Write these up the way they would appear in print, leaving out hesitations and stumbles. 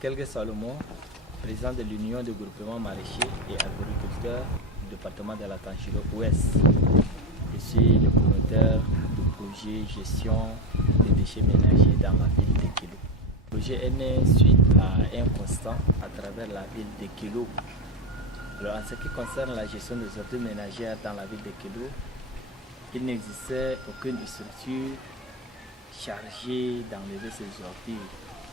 Kelge Salomon, président de l'Union de groupements maraîchers et arboriculteurs du département de la Tangelo Ouest. Je suis le promoteur du projet gestion des déchets ménagers dans la ville de Kelo. Le projet est né suite à un constat à travers la ville de Kelo. Alors, en ce qui concerne la gestion des ordures ménagères dans la ville de Kelo, il n'existait aucune structure chargée d'enlever ces ordures.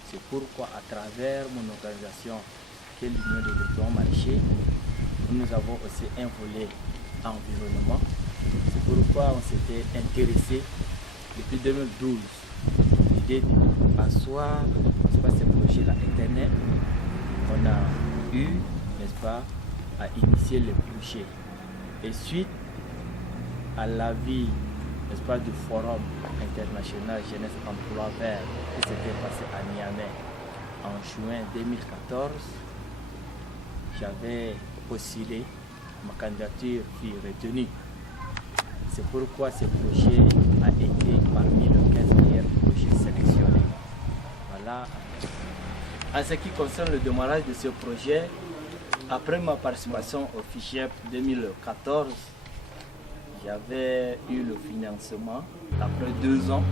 C'est pourquoi, à travers mon organisation, qui est l'Union des groupements maraîchers, nous avons aussi un volet environnement. C'est pourquoi on s'était intéressé depuis 2012. L'idée d'asseoir, ce projet-là était né. On a eu, n'est-ce pas, à initier le projet. Et suite à l'avis, n'est-ce pas, du Forum international Jeunesse Emploi Vert qui s'était passé à Niamey en juin 2014, j'avais postulé, ma candidature fut retenue. C'est pourquoi ce projet a été parmi les 15 meilleurs projets sélectionnés. Voilà. En ce qui concerne le démarrage de ce projet, après ma participation au FICHEP 2014, j'avais eu le financement après 2 ans.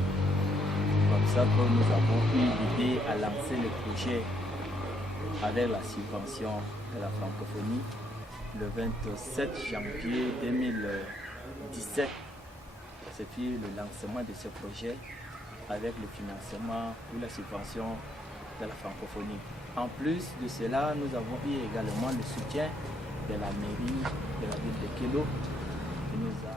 Comme ça que nous avons eu l'idée à lancer le projet avec la subvention de la francophonie le 27 janvier 2017. Ce fut le lancement de ce projet avec le financement ou la subvention de la francophonie. En plus de cela, nous avons eu également le soutien de la mairie de la ville de Kelo qui nous a...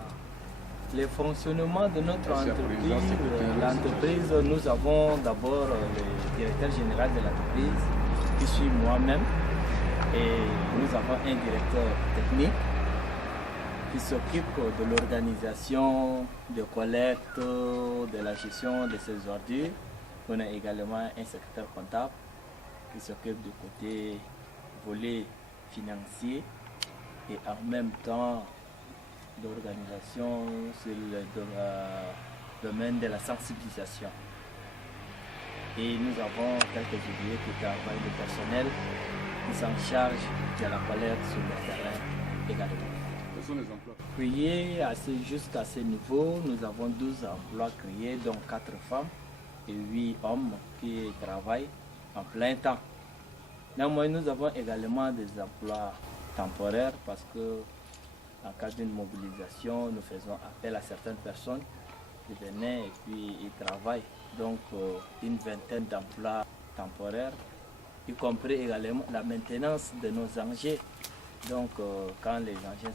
Le fonctionnement de notre entreprise, nous avons d'abord le directeur général de l'entreprise, qui suis moi-même, et nous avons un directeur technique qui s'occupe de l'organisation, de collecte, de la gestion de ces ordures. On a également un secrétaire comptable qui s'occupe du côté volet financier et en même temps d'organisation sur le domaine de la sensibilisation. Et nous avons quelques ouvriers qui travaillent, le personnel qui s'en charge de la collecte sur le terrain également. Quels sont les emplois Créés jusqu'à ce niveau, nous avons 12 emplois créés, dont 4 femmes et 8 hommes qui travaillent en plein temps. Néanmoins, nous avons également des emplois temporaires parce que en cas d'une mobilisation, nous faisons appel à certaines personnes qui venaient et puis ils travaillent. Donc une vingtaine d'emplois temporaires, y compris également la maintenance de nos engins. Donc quand les engins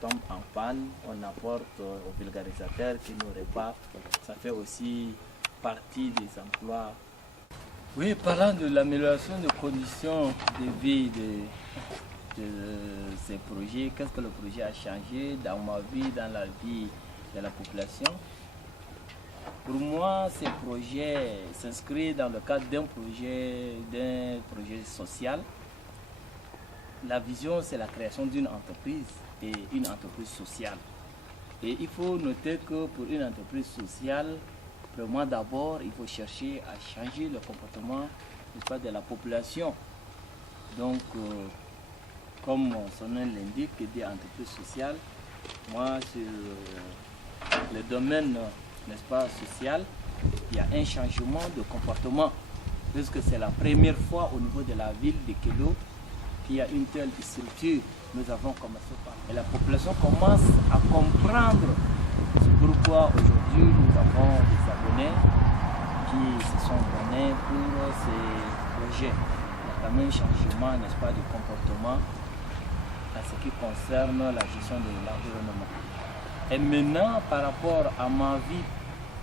tombent en panne, on apporte au vulgarisateur qui nous répare. Ça fait aussi partie des emplois. Oui, parlant de l'amélioration des conditions de vie de ces projets, qu'est-ce que le projet a changé dans ma vie, dans la vie de la population? Pour moi, ce projet s'inscrit dans le cadre d'un projet social. La vision, c'est la création d'une entreprise et une entreprise sociale. Et il faut noter que pour une entreprise sociale, vraiment d'abord, il faut chercher à changer le comportement, n'est-ce pas, de la population. Donc, comme son nom l'indique, qui dit entreprise sociale, moi, sur le domaine, n'est-ce pas, social, il y a un changement de comportement, puisque c'est la première fois au niveau de la ville de Kelo qu'il y a une telle structure. Nous avons commencé par... Et la population commence à comprendre. C'est pourquoi aujourd'hui, nous avons des abonnés qui se sont donnés pour ces projets. Il y a quand même un changement, n'est-ce pas, de comportement en ce qui concerne la gestion de l'environnement. Et maintenant, par rapport à ma vie,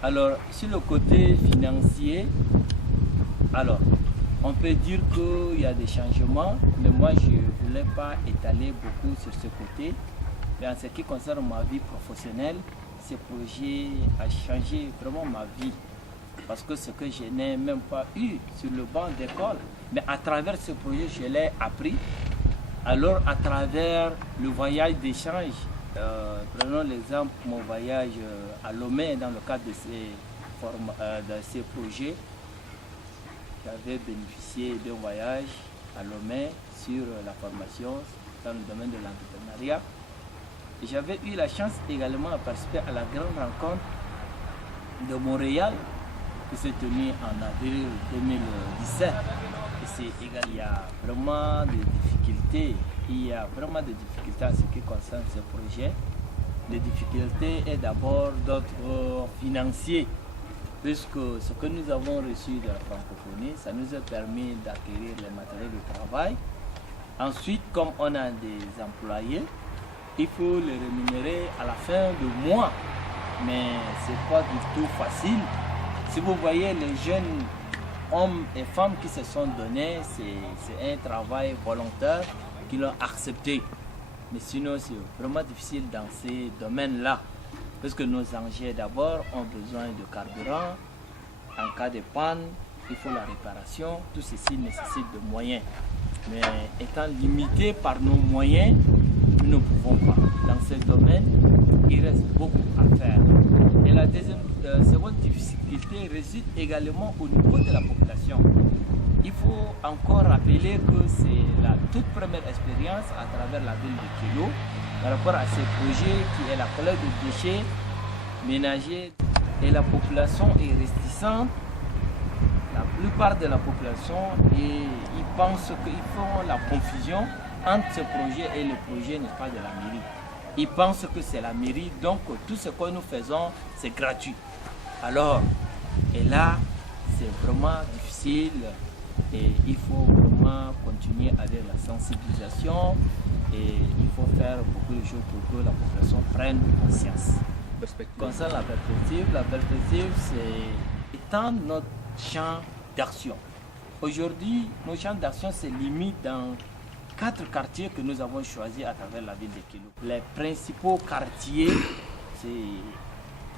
alors sur le côté financier, alors on peut dire qu'il y a des changements, mais moi je ne voulais pas étaler beaucoup sur ce côté. Mais en ce qui concerne ma vie professionnelle, ce projet a changé vraiment ma vie. Parce que ce que je n'ai même pas eu sur le banc d'école, mais à travers ce projet, je l'ai appris. Alors, à travers le voyage d'échange, prenons l'exemple, mon voyage à Lomé dans le cadre de ces projets, j'avais bénéficié d'un voyage à Lomé sur la formation dans le domaine de l'entrepreneuriat. Et j'avais eu la chance également de participer à la grande rencontre de Montréal qui s'est tenue en avril 2017. Et c'est égal, il y a vraiment des difficultés. Il y a vraiment des difficultés en ce qui concerne ce projet. Les difficultés est d'abord d'ordre financier, puisque ce que nous avons reçu de la francophonie, ça nous a permis d'acquérir les matériels de travail. Ensuite, comme on a des employés, il faut les rémunérer à la fin du mois. Mais ce n'est pas du tout facile. Si vous voyez les jeunes hommes et femmes qui se sont donnés, c'est un travail volontaire qu'ils ont accepté. Mais sinon, c'est vraiment difficile dans ces domaines-là. Parce que nos engins d'abord ont besoin de carburant. En cas de panne, il faut la réparation. Tout ceci nécessite de moyens. Mais étant limité par nos moyens, nous ne pouvons pas. Dans ce domaine, il reste beaucoup à faire. Et la seconde difficulté réside également au niveau de la population. Il faut encore rappeler que c'est la toute première expérience à travers la ville de Kilo par rapport à ce projet qui est la collecte de déchets ménagers. Et la population est réticente. La plupart de la population, ils pensent qu'ils font la confusion entre ce projet et le projet n'est pas de la mairie. Ils pensent que c'est la mairie, donc tout ce que nous faisons, c'est gratuit. Alors, et là, c'est vraiment difficile et il faut vraiment continuer avec la sensibilisation et il faut faire beaucoup de choses pour que la population prenne conscience. Concernant la perspective, c'est étendre notre champ d'action. Aujourd'hui, nos champs d'action se limitent dans 4 quartiers que nous avons choisis à travers la ville de Kilo. Les principaux quartiers, c'est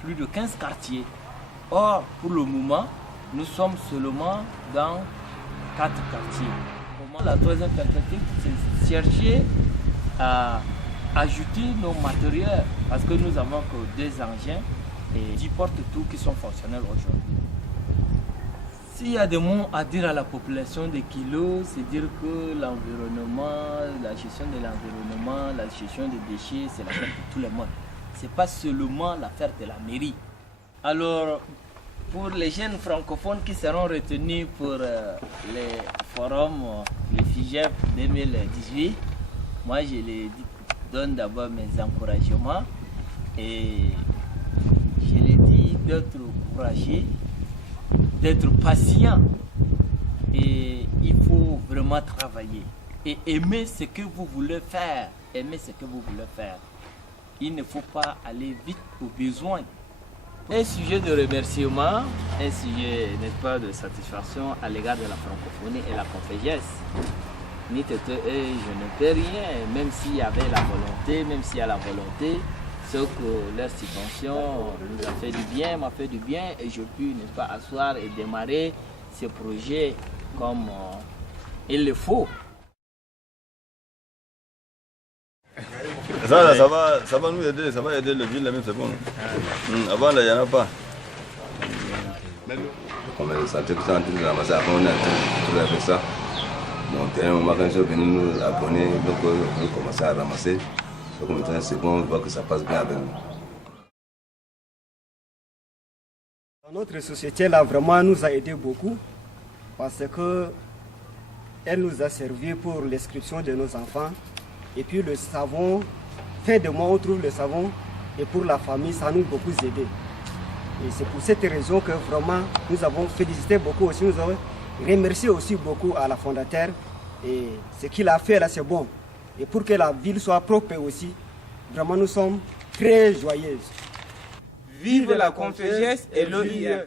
plus de 15 quartiers. Or, pour le moment, nous sommes seulement dans 4 quartiers. La troisième perspective, c'est chercher à ajouter nos matériels parce que nous avons que 2 engins et 10 porte-tout qui sont fonctionnels aujourd'hui. S'il y a des mots à dire à la population de Kilo, c'est dire que l'environnement, la gestion de l'environnement, la gestion des déchets, c'est l'affaire de tout le monde. Ce n'est pas seulement l'affaire de la mairie. Alors, pour les jeunes francophones qui seront retenus pour les forums, les FIGEP 2018, moi je les donne d'abord mes encouragements et je les dis d'être courageux, d'être patient et il faut vraiment travailler et aimer ce que vous voulez faire, Il ne faut pas aller vite aux besoins. Un sujet de remerciement, un sujet, n'est-ce pas, de satisfaction à l'égard de la francophonie et la Confégesse. Ni Tete et je ne peux rien, même s'il y avait la volonté, même s'il y a la volonté, sauf que leur subvention nous a fait du bien, m'a fait du bien et je puis, n'est-ce pas, asseoir et démarrer ce projet comme il le faut. Ça va nous aider, ça va aider le ville, c'est bon. Avant, il n'y en a pas. Comme les santé qui sont en train de ramasser, après on est en train de faire ça. Donc, il y a un moment quand ils sont venus nous abonner, donc on a commencé à ramasser. Donc maintenant, c'est bon, on voit que ça passe bien avec nous. Notre société là vraiment nous a aidé beaucoup parce que elle nous a servi pour l'inscription de nos enfants et puis le savon, fin de mois on trouve le savon et pour la famille ça nous a beaucoup aidé. Et c'est pour cette raison que vraiment nous avons félicité beaucoup aussi, nous avons remercié aussi beaucoup à la fondateur et ce qu'il a fait là c'est bon. Et pour que la ville soit propre aussi, vraiment nous sommes très joyeuses. Vive la Confégesse et l'OIE.